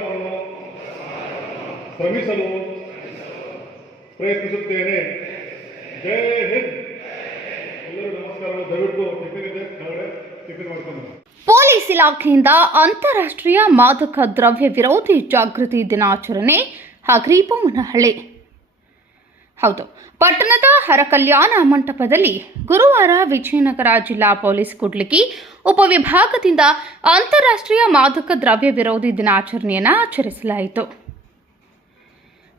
ಮುಕ್ತ ಶ್ರಮಿಸಲು ಪ್ರಯತ್ನಿಸುತ್ತೇನೆ. ಜೈ ಹಿಂದ್. ಇದೆ. ಪೊಲೀಸ್ ಇಲಾಖೆಯಿಂದ ಅಂತಾರಾಷ್ಟ್ರೀಯ ಮಾದಕ ದ್ರವ್ಯ ವಿರೋಧಿ ಜಾಗೃತಿ ದಿನಾಚರಣೆ ಹಗ್ರೀಪಮ್ಮನಹಳ್ಳಿ ಹೌದು. ಪಟ್ಟಣದ ಹರಕಲ್ಯಾಣ ಮಂಟಪದಲ್ಲಿ ಗುರುವಾರ ವಿಜಯನಗರ ಜಿಲ್ಲಾ ಪೊಲೀಸ್ ಕುಡ್ಲಿಗಿ ಉಪವಿಭಾಗದಿಂದ ಅಂತಾರಾಷ್ಟ್ರೀಯ ಮಾದಕ ದ್ರವ್ಯ ವಿರೋಧಿ ದಿನಾಚರಣೆಯನ್ನು ಆಚರಿಸಲಾಯಿತು.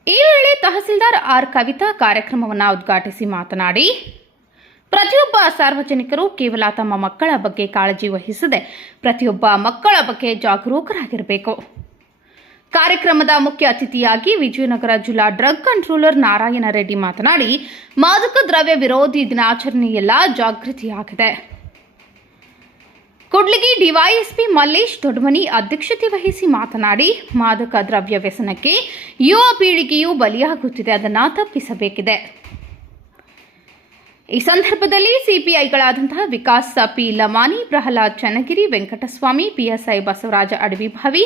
ಈ ವೇಳೆ ತಹಸೀಲ್ದಾರ್ ಆರ್ ಕವಿತಾ ಕಾರ್ಯಕ್ರಮವನ್ನು ಉದ್ಘಾಟಿಸಿ ಮಾತನಾಡಿ, ಪ್ರತಿಯೊಬ್ಬ ಸಾರ್ವಜನಿಕರು ಕೇವಲ ತಮ್ಮ ಮಕ್ಕಳ ಬಗ್ಗೆ ಕಾಳಜಿ ವಹಿಸದೆ ಪ್ರತಿಯೊಬ್ಬ ಮಕ್ಕಳ ಬಗ್ಗೆ ಜಾಗರೂಕರಾಗಿರಬೇಕು. ಕಾರ್ಯಕ್ರಮದ ಮುಖ್ಯ ಅತಿಥಿಯಾಗಿ ವಿಜಯನಗರ ಜಿಲ್ಲಾ ಡ್ರಗ್ ಕಂಟ್ರೋಲರ್ ನಾರಾಯಣ ರೆಡ್ಡಿ ಮಾತನಾಡಿ, ಮಾದಕ ದ್ರವ್ಯ ವಿರೋಧಿ ದಿನಾಚರಣೆಯೆಲ್ಲ ಜಾಗೃತಿಯಾಗಿದೆ. ಕುಡ್ಲಿಗಿ ಡಿವೈಎಸ್ಪಿ ಮಲ್ಲೇಶ್ ದೊಡ್ಮನಿ ಅಧ್ಯಕ್ಷತೆ ವಹಿಸಿ ಮಾತನಾಡಿ, ಮಾದಕ ದ್ರವ್ಯ ವ್ಯಸನಕ್ಕೆ ಯುವ ಪೀಳಿಗೆಯು ಬಲಿಯಾಗುತ್ತಿದೆ, ಅದನ್ನು ತಪ್ಪಿಸಬೇಕಿದೆ. ಈ ಸಂದರ್ಭದಲ್ಲಿ ಸಿಪಿಐಗಳಾದಂತಹ Vikas P Lamani, Prahlad Channagiri, Venkataswamy, PSI Basavaraja Adavibhavi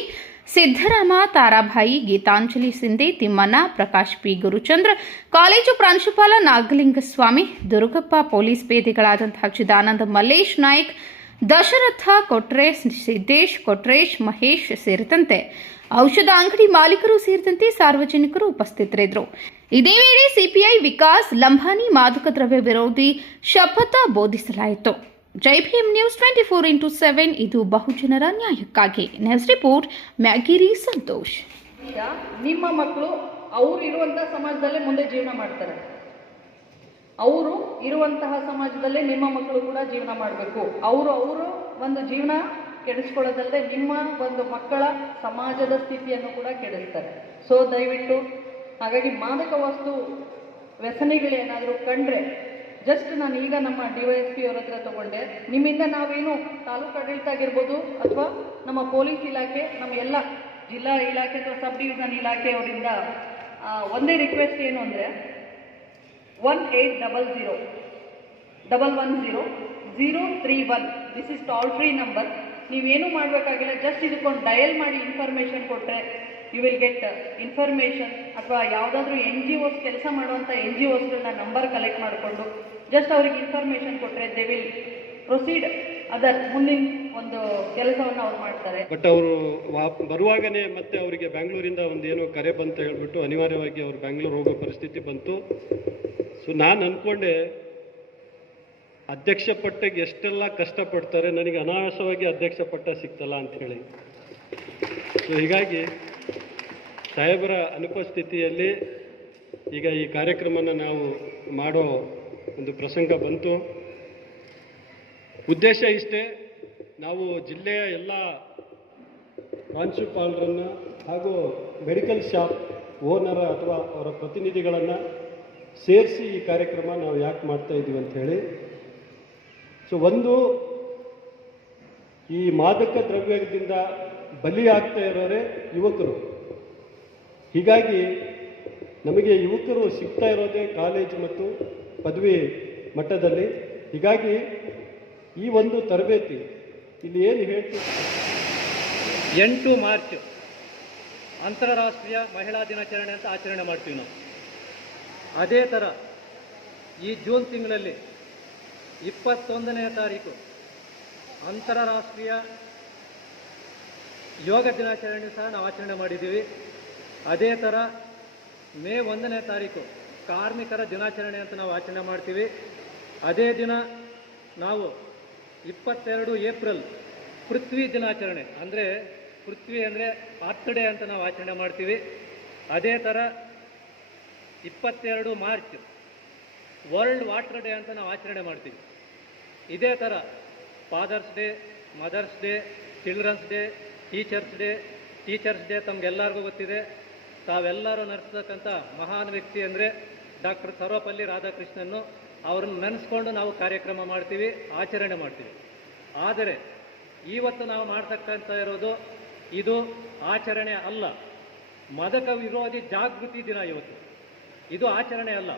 Siddarama Tarabai, Geetanjali Sindhi, Thimmanna, Prakash P. Guruchandra, college ಪ್ರಾಂಶುಪಾಲ ನಾಗಲಿಂಗಸ್ವಾಮಿ, ದುರುಗಪ್ಪ ಪೊಲೀಸ್ ಪೇದೆಗಳಾದಂತಹ ಚಿದಾನಂದ ಮಲ್ಲೇಶ್ ನಾಯ್ಕ್, ದಶರಥ ಕೊಟ್ರೇಶ್, ಸಿದ್ದೇಶ್ ಕೊಟ್ರೇಶ್, ಮಹೇಶ್ ಸೇರಿದಂತೆ ಔಷಧ ಅಂಗಡಿ ಮಾಲೀಕರು ಸೇರಿದಂತೆ ಸಾರ್ವಜನಿಕರು ಉಪಸ್ಥಿತರಿದ್ದರು. ಇದೇ ವೇಳೆ ಸಿಪಿಐ ವಿಕಾಸ್ ಲಂಬಾನಿ ಮಾದಕ ದ್ರವ್ಯ ವಿರೋಧಿ ಶಪಥ ಬೋಧಿಸಲಾಯಿತು. Jai Bhim news twenty four into seven, ಇದು ಬಹುಜನರ ನ್ಯಾಯಕ್ಕಾಗಿ. News report, Magiri Santosh. ಈಗ ನಿಮ್ಮ ಮಕ್ಕಳು ಅವರು ಇರುವಂತಹ ಸಮಾಜದಲ್ಲೇ ಮುಂದೆ ಜೀವನ ಮಾಡ್ತಾರೆ. ಅವರು ಇರುವಂತಹ ಸಮಾಜದಲ್ಲೇ ನಿಮ್ಮ ಮಕ್ಕಳು ಕೂಡ ಜೀವನ ಮಾಡಬೇಕು. ಅವರು ಅವರು ಒಂದು ಜೀವನ ಕೆಡಿಸ್ಕೊಳ್ಳೋದಲ್ಲದೆ ನಿಮ್ಮ ಒಂದು ಮಕ್ಕಳ ಸಮಾಜದ ಸ್ಥಿತಿಯನ್ನು ಕೂಡ ಕೆಡಿಸ್ತಾರೆ. ಸೊ ದಯವಿಟ್ಟು ಹಾಗಾಗಿ ಮಾದಕ ವಸ್ತು ವ್ಯಸನಿಗಳೇನಾದರೂ ಕಂಡ್ರೆ ಜಸ್ಟ್ ನಾನು ಈಗ ನಮ್ಮ ಡಿ ವೈ ಎಸ್ ಪಿ ಅವ್ರ ಹತ್ರ ತಗೊಂಡೆ. ನಿಮ್ಮಿಂದ ನಾವೇನು ತಾಲೂಕು ಆಡಳಿತ ಆಗಿರ್ಬೋದು ಅಥವಾ ನಮ್ಮ ಪೊಲೀಸ್ ಇಲಾಖೆ, ನಮ್ಮ ಎಲ್ಲ ಜಿಲ್ಲಾ ಇಲಾಖೆ ಅಥವಾ ಸಬ್ ಡಿವಿಷನ್ ಇಲಾಖೆಯವರಿಂದ ಒಂದೇ ರಿಕ್ವೆಸ್ಟ್ ಏನು ಅಂದರೆ one eight double zero double one zero zero three one this is toll free number ನೀವೇನು ಮಾಡಬೇಕಾಗಿಲ್ಲ ಜಸ್ಟ್ ಇದಕ್ಕೊಂದು ಡಯಲ್ ಮಾಡಿ ಇನ್ಫಾರ್ಮೇಷನ್ ಕೊಟ್ಟರೆ ಯು ವಿಲ್ ಗೆಟ್ ಇನ್ಫಾರ್ಮೇಷನ್ ಅಥವಾ ಯಾವುದಾದ್ರೂ ಎನ್ ಜಿ ಓಸ್ ಕೆಲಸ ಮಾಡುವಂಥ ಎನ್ ಜಿ ಒಸ್ಗಳನ್ನ ನಂಬರ್ ಕಲೆಕ್ಟ್ ಮಾಡಿಕೊಂಡು ಜಸ್ಟ್ ಅವ್ರಿಗೆ ಇನ್ಫಾರ್ಮೇಷನ್ ಕೊಟ್ಟರೆ ದೇ ವಿಲ್ ಪ್ರೊಸೀಡ್ ಅದರ್ ಮುಂದಿನ ಒಂದು ಕೆಲಸವನ್ನು ಅವ್ರು ಮಾಡ್ತಾರೆ. ಬಟ್ ಅವರು ಬರುವಾಗನೇ ಮತ್ತೆ ಅವರಿಗೆ ಬ್ಯಾಂಗ್ಳೂರಿಂದ ಒಂದು ಏನೋ ಕರೆ ಬಂತ ಹೇಳ್ಬಿಟ್ಟು ಅನಿವಾರ್ಯವಾಗಿ ಅವ್ರು ಬ್ಯಾಂಗ್ಳೂರ್ ಹೋಗೋ ಪರಿಸ್ಥಿತಿ ಬಂತು. ಸೊ ನಾನು ಅಂದ್ಕೊಂಡೆ ಅಧ್ಯಕ್ಷ ಪಟ್ಟಕ್ಕೆ ಎಷ್ಟೆಲ್ಲ ಕಷ್ಟಪಡ್ತಾರೆ, ನನಗೆ ಅನಾಯಾಸವಾಗಿ ಅಧ್ಯಕ್ಷ ಪಟ್ಟ ಸಿಕ್ತಲ್ಲ ಅಂತ ಹೇಳಿ. ಸೊ ಹೀಗಾಗಿ ಸಾಹೇಬರ ಅನುಪಸ್ಥಿತಿಯಲ್ಲಿ ಈಗ ಈ ಕಾರ್ಯಕ್ರಮನ ನಾವು ಮಾಡೋ ಒಂದು ಪ್ರಸಂಗ ಬಂತು. ಉದ್ದೇಶ ಇಷ್ಟೇ, ನಾವು ಜಿಲ್ಲೆಯ ಎಲ್ಲ ಪ್ರಾಂಶುಪಾಲರನ್ನು ಹಾಗೂ ಮೆಡಿಕಲ್ ಶಾಪ್ ಓನರ್ ಅಥವಾ ಅವರ ಪ್ರತಿನಿಧಿಗಳನ್ನು ಸೇರಿಸಿ ಈ ಕಾರ್ಯಕ್ರಮ ನಾವು ಯಾಕೆ ಮಾಡ್ತಾ ಇದ್ದೀವಿ ಅಂತ ಹೇಳಿ. ಸೊ ಒಂದು, ಈ ಮಾದಕ ದ್ರವ್ಯದಿಂದ ಬಲಿಯಾಗ್ತಾ ಇರೋರೇ ಯುವಕರು. ಹೀಗಾಗಿ ನಮಗೆ ಯುವಕರು ಸಿಗ್ತಾ ಇರೋದೇ ಕಾಲೇಜು ಮತ್ತು ಪದವಿ ಮಟ್ಟದಲ್ಲಿ. ಹೀಗಾಗಿ ಈ ಒಂದು ತರಬೇತಿ ಇಲ್ಲಿ ಏನು ಹೇಳ್ತೀವಿ ಎಂಟು ಮಾರ್ಚ್ ಅಂತಾರಾಷ್ಟ್ರೀಯ ಮಹಿಳಾ ದಿನಾಚರಣೆ ಅಂತ ಆಚರಣೆ ಮಾಡ್ತೀವಿ ನಾವು. ಅದೇ ಥರ ಈ ಜೂನ್ ತಿಂಗಳಲ್ಲಿ ಇಪ್ಪತ್ತೊಂದನೇ ತಾರೀಕು ಅಂತಾರಾಷ್ಟ್ರೀಯ ಯೋಗ ದಿನಾಚರಣೆ ಸಹ ನಾವು ಆಚರಣೆ ಮಾಡಿದ್ದೀವಿ. ಅದೇ ಥರ ಮೇ ಒಂದನೇ ತಾರೀಕು ಕಾರ್ಮಿಕರ ದಿನಾಚರಣೆ ಅಂತ ನಾವು ಆಚರಣೆ ಮಾಡ್ತೀವಿ. ಅದೇ ದಿನ ನಾವು ಇಪ್ಪತ್ತೆರಡು ಏಪ್ರಿಲ್ ಪೃಥ್ವಿ ದಿನಾಚರಣೆ ಅಂದರೆ ಪೃಥ್ವಿ ಅಂದರೆ ಅರ್ತ್ ಡೇ ಅಂತ ನಾವು ಆಚರಣೆ ಮಾಡ್ತೀವಿ. ಅದೇ ಥರ ಇಪ್ಪತ್ತೆರಡು ಮಾರ್ಚ್ ವರ್ಲ್ಡ್ ವಾಟರ್ ಡೇ ಅಂತ ನಾವು ಆಚರಣೆ ಮಾಡ್ತೀವಿ. ಇದೇ ಥರ father's day, mother's day, children's day, teachers' day teachers' day ತಮಗೆಲ್ಲರಿಗೂ ಗೊತ್ತಿದೆ. ತಾವೆಲ್ಲರೂ ನಡೆಸ್ತಕ್ಕಂಥ ಮಹಾನ್ ವ್ಯಕ್ತಿ ಅಂದರೆ ಡಾಕ್ಟರ್ ಸರ್ವಪಲ್ಲಿ ರಾಧಾಕೃಷ್ಣನ್ನು. ಅವರನ್ನು ನೆನೆಸ್ಕೊಂಡು ನಾವು ಕಾರ್ಯಕ್ರಮ ಮಾಡ್ತೀವಿ, ಆಚರಣೆ ಮಾಡ್ತೀವಿ. ಆದರೆ ಇವತ್ತು ನಾವು ಮಾಡ್ತಕ್ಕಂಥ ಇರೋದು ಇದು ಆಚರಣೆ ಅಲ್ಲ. ಮದಕ ವಿರೋಧಿ ಜಾಗೃತಿ ದಿನ ಇವತ್ತು. ಇದು ಆಚರಣೆ ಅಲ್ಲ.